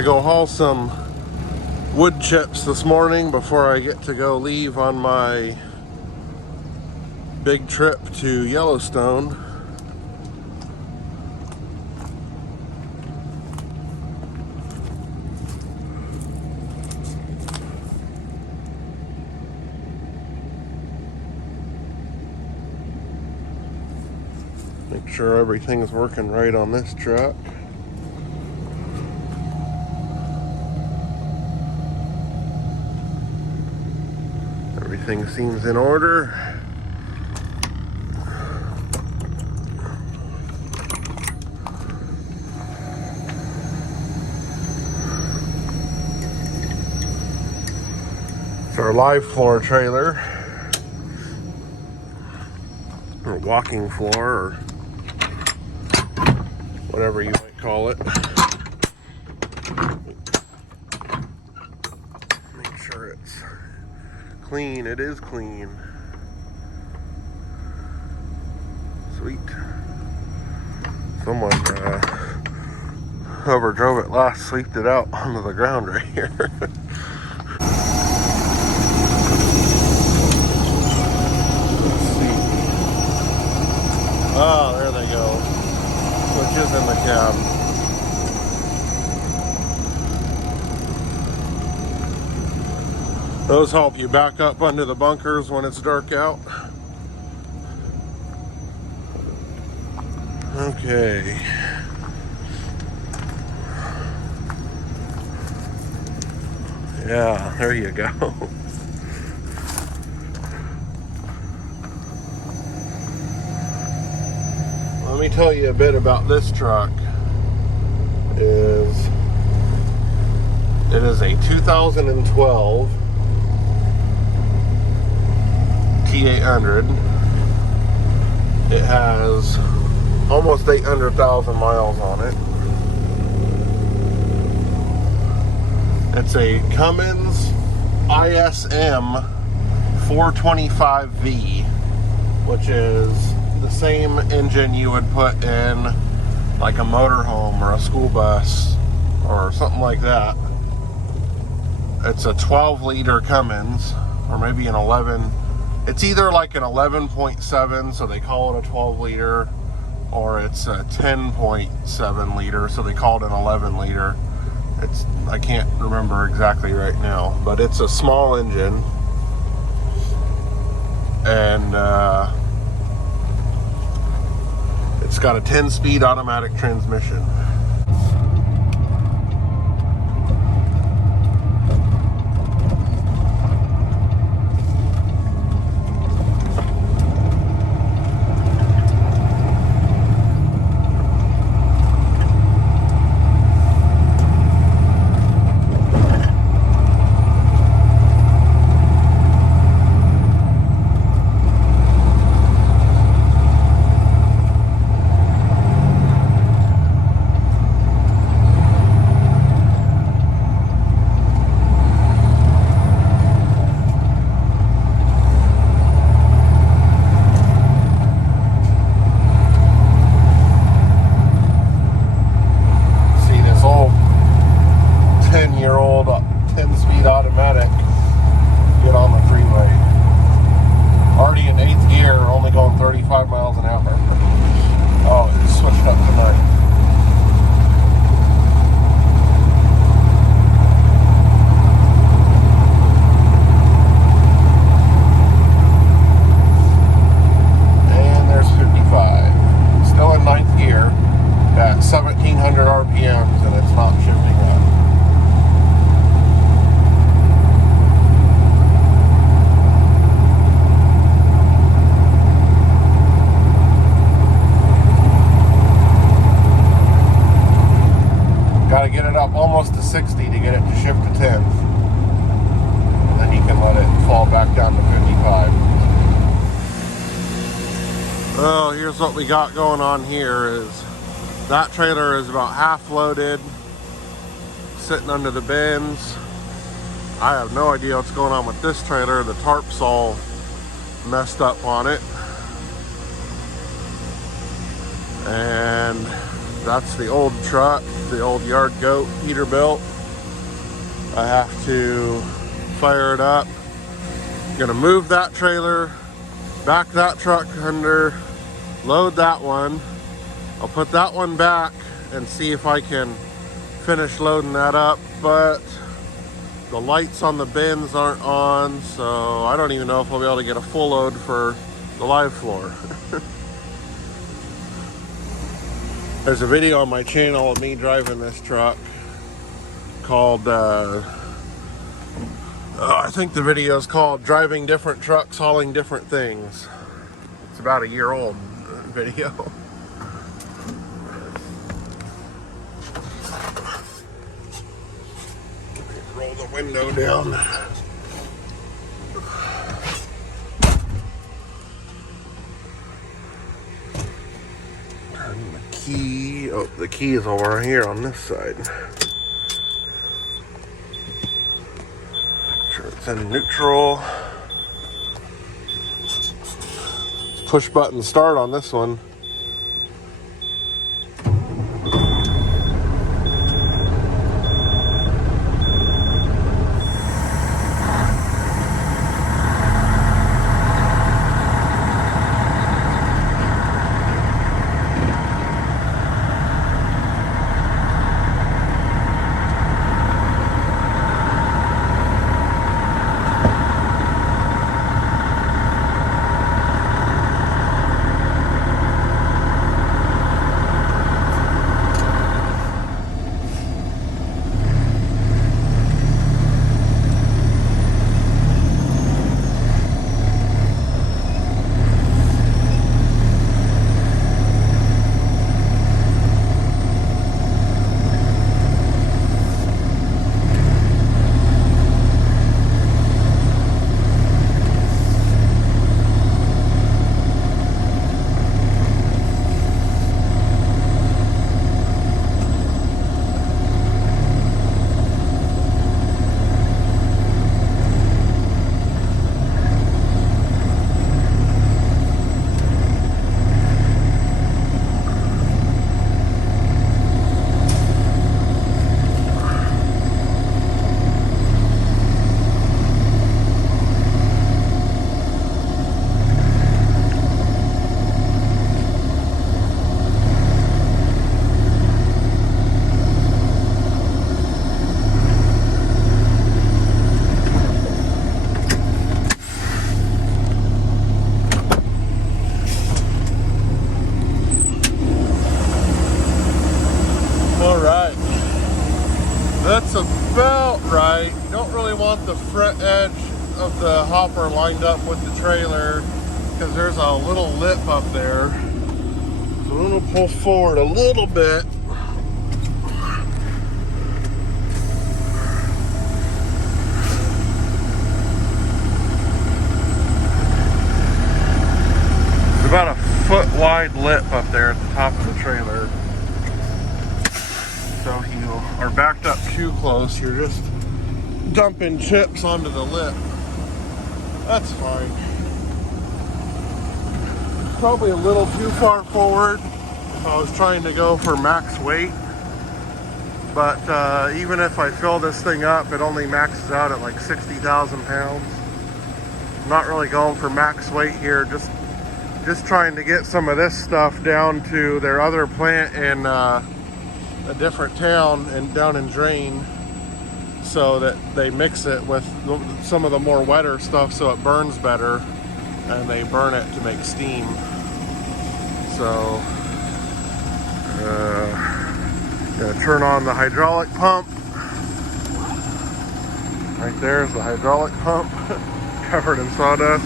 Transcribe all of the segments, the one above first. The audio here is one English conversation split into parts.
Gotta go haul some wood chips this morning before I get to go leave on my big trip to Yellowstone. Make sure everything's working right on this truck. Everything seems in order. It's our live floor trailer, or walking floor, or whatever you might call it. Make sure it's clean. It is clean. Sweet. Someone whoever drove it last sweeped it out onto the ground right here. Oh, there they go. Switches in the cab. Those help you back up under the bunkers when it's dark out. Okay. Yeah, there you go. Let me tell you a bit about this truck. It is a 2012 T800. It has almost 800,000 miles on it. It's a Cummins ISM 425V, which is the same engine you would put in like a motorhome or a school bus or something like that. It's a 12-liter Cummins, or maybe an 11. It's either like an 11.7, so they call it a 12-liter, or it's a 10.7 liter, so they call it an 11-liter. I can't remember exactly right now, but it's a small engine, and it's got a 10-speed automatic transmission. Almost to 60 to get it to shift to 10. And then you can let it fall back down to 55. Well, here's what we got going on here. Is that trailer is about half loaded, sitting under the bins. I have no idea what's going on with this trailer. The tarp's all messed up on it. And that's the old truck, the old yard goat Peterbilt. I have to fire it up. I'm gonna move that trailer, back that truck under, load that one. I'll put that one back and see if I can finish loading that up, but the lights on the bins aren't on, so I don't even know if I'll be able to get a full load for the live floor. There's a video on my channel of me driving this truck called, I think the video is called Driving Different Trucks Hauling Different Things. It's about a year old video. Roll the window down. Turn the key. Oh, the key is over here on this side. Sure it's in neutral. Push button start on this one. That's about right. You don't really want the front edge of the hopper lined up with the trailer because there's a little lip up there. So I'm going to pull forward a little bit. It's about a foot wide lip up there at the top of the trailer. So if you are backed up too close, you're just dumping chips onto the lip. That's fine. Probably a little too far forward if I was trying to go for max weight. But even if I fill this thing up, it only maxes out at like 60,000 pounds. I'm not really going for max weight here, just trying to get some of this stuff down to their other plant in a different town and down in Drain, so that they mix it with some of the more wetter stuff so it burns better, and they burn it to make steam. So gonna turn on the hydraulic pump. Right there's the hydraulic pump covered in sawdust,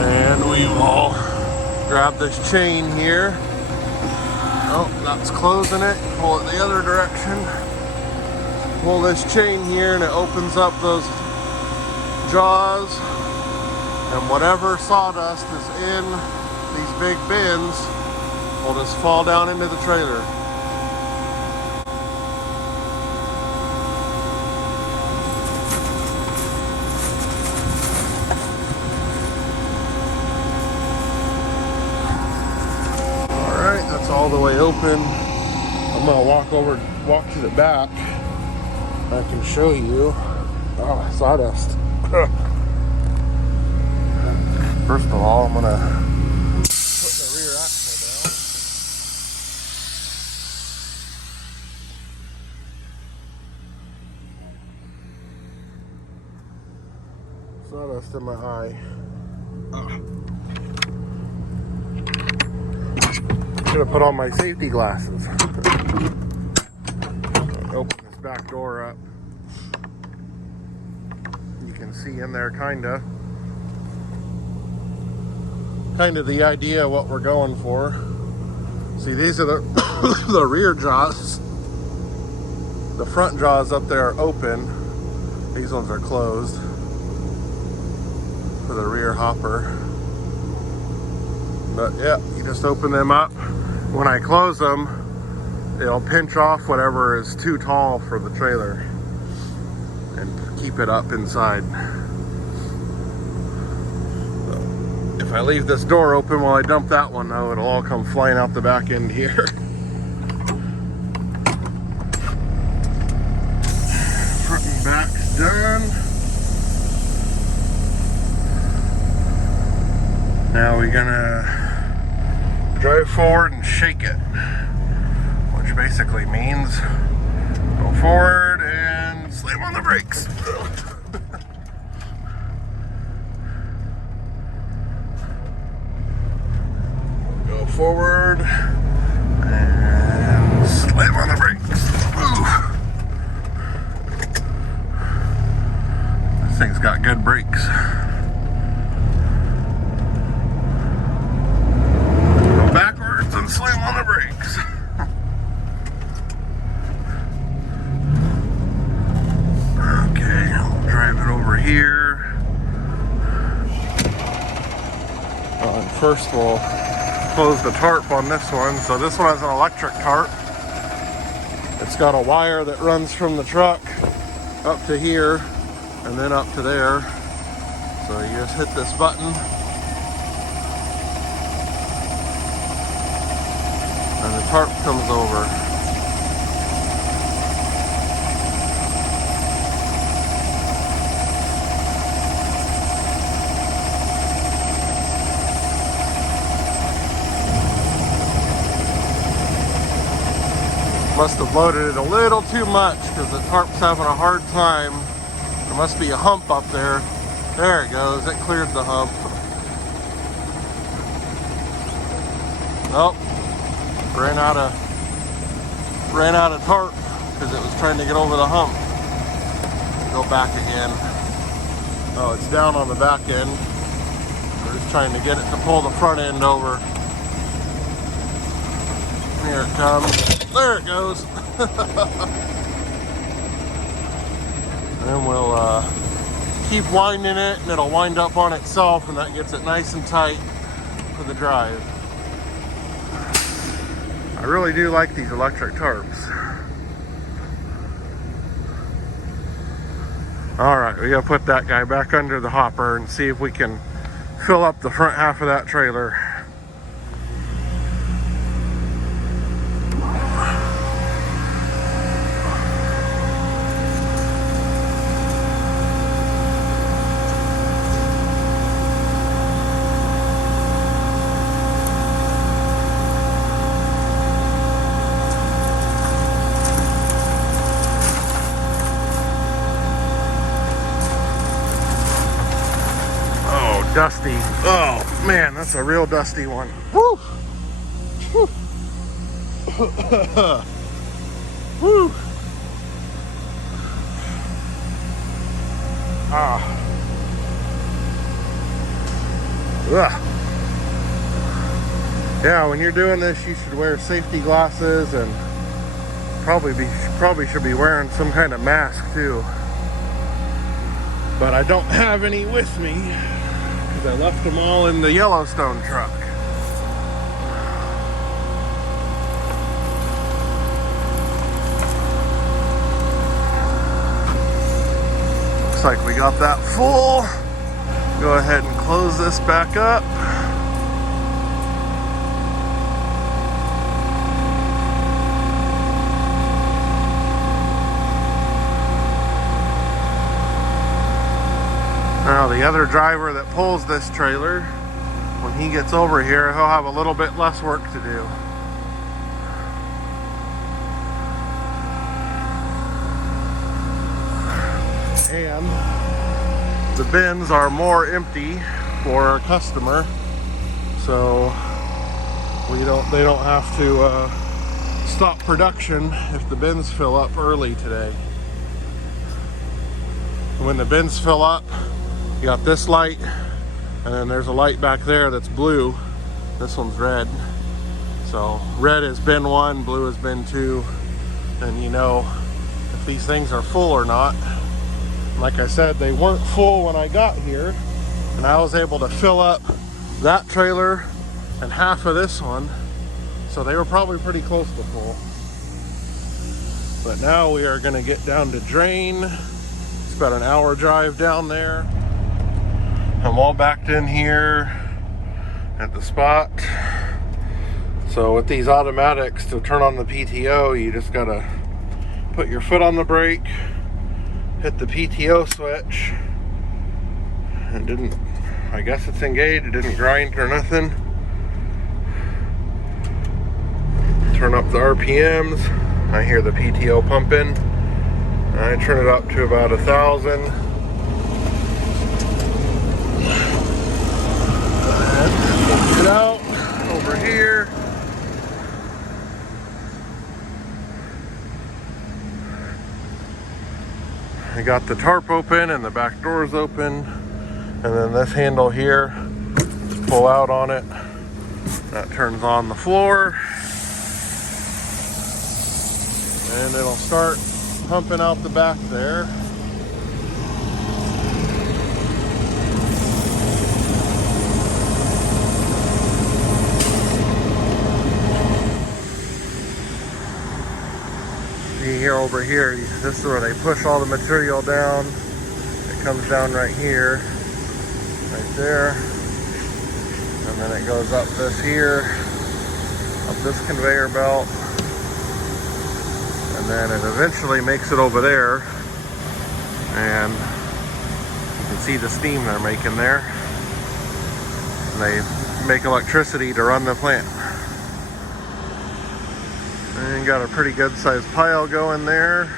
and we will grab this chain here. Oh, that's closing it. Pull it the other direction. Pull this chain here and it opens up those jaws. And whatever sawdust is in these big bins will just fall down into the trailer. All the way open. I'm gonna walk to the back I can show you. Oh, sawdust. First of all, I'm gonna put the rear axle down. Sawdust in my eye. Should have put on my safety glasses. Open this back door up. You can see in there kinda the idea of what we're going for. See, these are the the rear jaws. The front jaws up there are open. These ones are closed for the rear hopper. But yeah, you just open them up. When I close them, it'll pinch off whatever is too tall for the trailer and keep it up inside. So, if I leave this door open while I dump that one, though, it'll all come flying out the back end here. Front and back's done. Now we're gonna drive forward and shake it, which basically means go forward and slam on the brakes. Go forward and slam on the brakes. Ooh. This thing's got good brakes. Backwards and slam on the brakes. Okay, I'll drive it over here. And first we'll close the tarp on this one. So this one has an electric tarp. It's got a wire that runs from the truck up to here and then up to there. So you just hit this button. And the tarp comes over. Must have loaded it a little too much because the tarp's having a hard time. There must be a hump up there. There it goes. It cleared the hump. Oh. Ran out of tarp because it was trying to get over the hump. Go back again. Oh, it's down on the back end. We're just trying to get it to pull the front end over. Here it comes. There it goes. And then we'll keep winding it, and it'll wind up on itself, and that gets it nice and tight for the drive. I really do like these electric tarps. Alright, we gotta put that guy back under the hopper and see if we can fill up the front half of that trailer. Dusty. Oh man, that's a real dusty one. Woo! Woo! Woo! Ah. Ugh. Yeah, when you're doing this, you should wear safety glasses and probably should be wearing some kind of mask too. But I don't have any with me. I left them all in the Yellowstone truck. Looks like we got that full. Go ahead and close this back up. the other driver that pulls this trailer, when he gets over here, he'll have a little bit less work to do. And the bins are more empty for our customer, so they don't have to stop production if the bins fill up early today. When the bins fill up, you got this light, and then there's a light back there that's blue. This one's red. So red is bin 1, blue is bin 2, and you know if these things are full or not. Like I said, they weren't full when I got here, and I was able to fill up that trailer and half of this one, so they were probably pretty close to full. But now we are going to get down to drain. It's about an hour drive down there. I'm all backed in here at the spot. So with these automatics, to turn on the PTO, you just gotta put your foot on the brake, hit the PTO switch, and I guess it's engaged, it didn't grind or nothing. Turn up the RPMs, I hear the PTO pumping. I turn it up to about 1,000. Get out over here. I got the tarp open and the back doors open, and then this handle here, pull out on it, that turns on the floor, and it'll start pumping out the back there. See here, over here, this is where they push all the material down. It comes down right here, right there, and then it goes up this here, up this conveyor belt, and then it eventually makes it over there, and you can see the steam they're making there. And they make electricity to run the plant. And got a pretty good sized pile going there.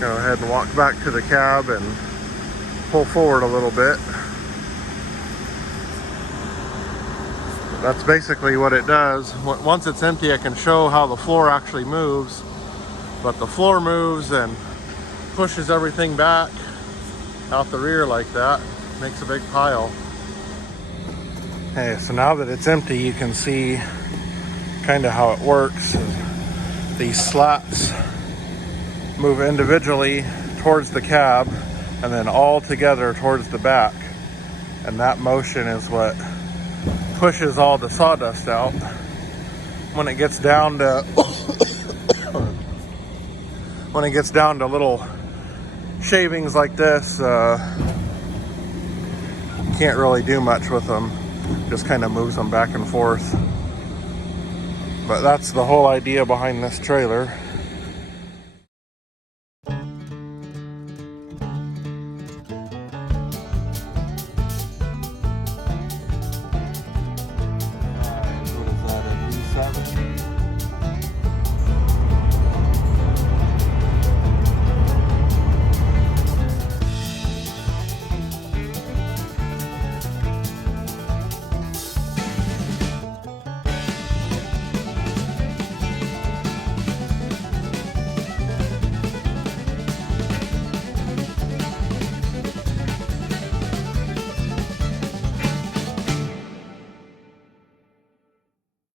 Go ahead and walk back to the cab and pull forward a little bit. That's basically what it does. Once it's empty, I can show how the floor actually moves. But the floor moves and pushes everything back out the rear like that. Makes a big pile. Okay, so now that it's empty, you can see kind of how it works. These slats move individually towards the cab and then all together towards the back. And that motion is what pushes all the sawdust out. When it gets down to little shavings like this, can't really do much with them. Just kind of moves them back and forth. But that's the whole idea behind this trailer.